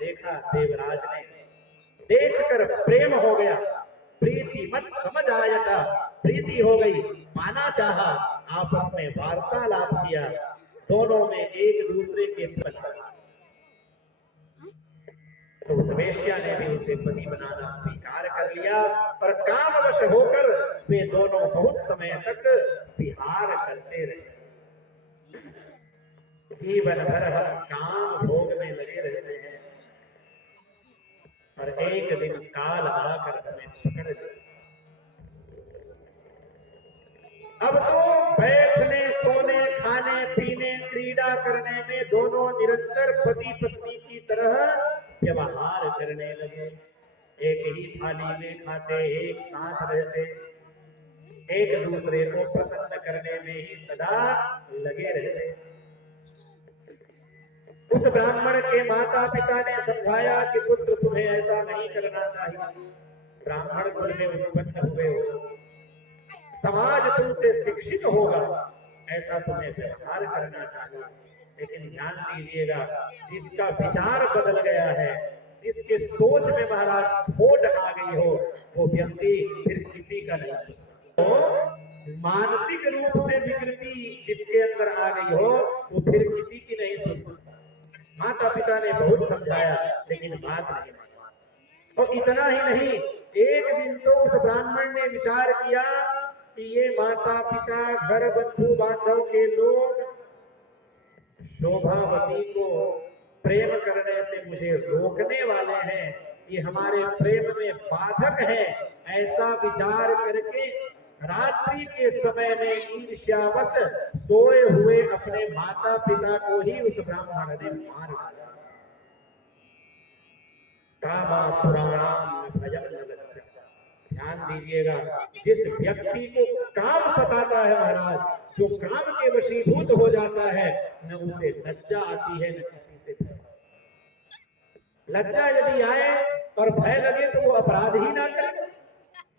देखा देवराज ने, देखकर प्रेम हो गया, प्रीति मत समझ आया, प्रीति हो गई, पाना चाहा, आपस में वार्तालाप किया, दोनों में एक दूसरे के प्रति, तो उस वेश्या ने भी उसे पति बनाना स्वीकार कर लिया और कामवश होकर वे दोनों बहुत समय तक विहार करते रहे। जीवन भर हम काम भोग में लगे रहते हैं और एक दिन काल आकर हमें पकड़ ले। अब तो बैठने, सोने, खाने, पीने, क्रीड़ा करने में दोनों निरंतर पति पत्नी की तरह व्यवहार करने लगे। एक ही थाली में खाते, एक साथ रहते, एक दूसरे को प्रसन्न करने में ही सदा लगे रहते। उस ब्राह्मण के माता पिता ने समझाया कि पुत्र तुम्हें ऐसा नहीं करना चाहिए, ब्राह्मण कुल में उत्पन्न हुए हो, समाज तुमसे शिक्षित होगा, ऐसा तुम्हें व्यवहार करना चाहिए। लेकिन ध्यान दीजिएगा, जिसका विचार बदल गया है, जिसके सोच में महाराज खोट आ गई हो, वो व्यक्ति फिर किसी का नहीं सुनता। तो मानसिक रूप से विकृति जिसके अंदर आ गई हो, वो फिर किसी की नहीं सुनता। माता पिता ने बहुत समझाया लेकिन बात नहीं मानी। और इतना ही नहीं, एक दिन तो उस ब्राह्मण ने विचार किया कि ये माता पिता, घर, बंधु बांधव के लोग शोभावती को प्रेम करने से मुझे रोकने वाले हैं, ये हमारे प्रेम में बाधक है, ऐसा विचार करके रात्रि के समय में ईर्ष्यावश सोए हुए अपने माता पिता को ही उस ब्राह्मण ने मार डाला। कामा पुराणाम भयं न लज्जा। ध्यान दीजिएगा, जिस व्यक्ति को काम सताता है महाराज, जो काम के वशीभूत हो जाता है, न उसे लज्जा आती है न किसी से भय। लज्जा यदि आए और भय लगे तो वो अपराध ही ना करे।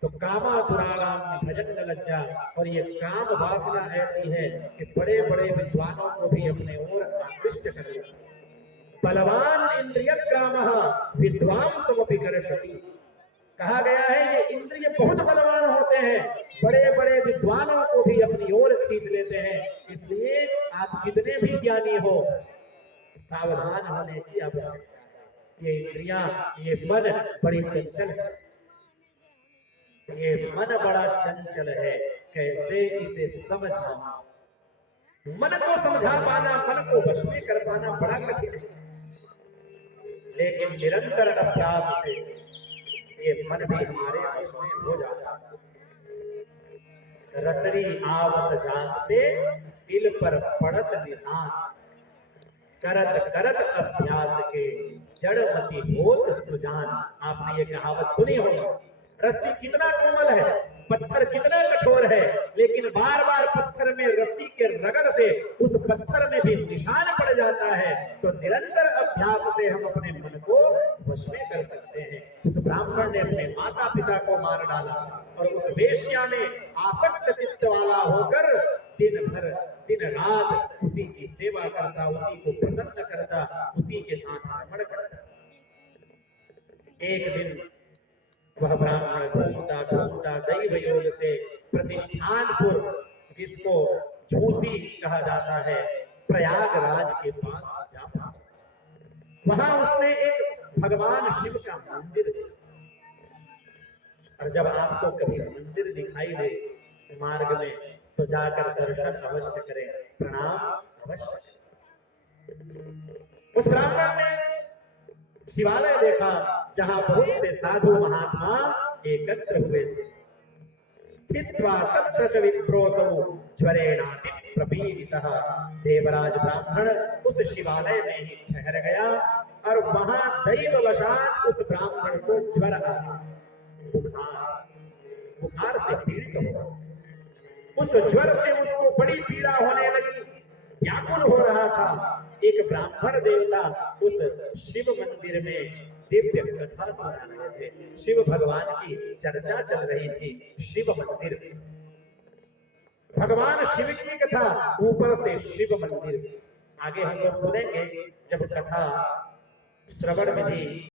तो कामा पुराणाम भजन न लज्जा। और ये काम वासना ऐसी है कि बड़े बड़े विद्वानों को भी अपने ओर आकृष्ट कर लेती है। बलवान इंद्रियग्रामः विद्वांसमपि कर्षति। कहा गया है ये इंद्रिय बहुत बलवान होते हैं, बड़े बड़े विद्वानों को भी अपनी ओर खींच लेते हैं। इसलिए आप कितने भी ज्ञानी हो, सावधान होने की आवश्यकता है। ये इंद्रियां, ये मन बड़ी चंचल है, ये मन बड़ा चंचल है, कैसे इसे समझना, मन को समझा पाना, मन को वश में कर पाना बड़ा कठिन है। लेकिन निरंतर अभ्यास से ये मन भी हमारे वश में हो जाता है। रसरी आवत जानते, सिल पर पड़त निशान, करत करत अभ्यास के जड़मति होत सुजान। आपने ये कहावत सुनी होगी। रस्सी कितना कोमल है, पत्थर कितना कठोर है, लेकिन बार बार पत्थर में रस्सी के रगड़ से उस पत्थर में भी निशान पड़ जाता है। तो निरंतर अभ्यास से हम अपने मन को वश में कर सकते हैं। उस ब्राह्मण ने अपने माता पिता को मार डाला और उस वेश्या ने आसक्त चित्त वाला होकर दिन भर दिन रात उसी की सेवा करता, उसी को प्रसन्न करता, उसी के साथ रमण करता। एक दिन वह ब्राह्मण घूमता घूमता दैव योग से प्रतिष्ठानपुर, जिसको झूसी कहा जाता है, प्रयागराज के पास जा पहुंचा। वहां उसने एक भगवान शिव का मंदिर देखा। और जब आपको कभी मंदिर दिखाई दे मार्ग में, तो जाकर दर्शन अवश्य करें, प्रणाम अवश्य करें। उस ब्राह्मण ने शिवालय देखा जहां बहुत से साधु महात्मा एकत्र हुए थे। स्थित्वा तत्र च विप्रोसौ ज्वरेणाति प्रपीडितः। देवराज ब्राह्मण उस शिवालय में ही ठहर गया और वहां दैववशात उस ब्राह्मण को ज्वर आया, बुखार से पीड़ित हुआ। उस ज्वर से उसको बड़ी पीड़ा होने लगी, व्याकुल हो रहा था। एक ब्राह्मण देवता उस शिव मंदिर में दिव्य कथा सुना रहे थे। शिव भगवान की चर्चा चल रही थी शिव मंदिर में। भगवान शिव की कथा, ऊपर से शिव मंदिर। आगे हम लोग सुनेंगे जब कथा श्रवण विधि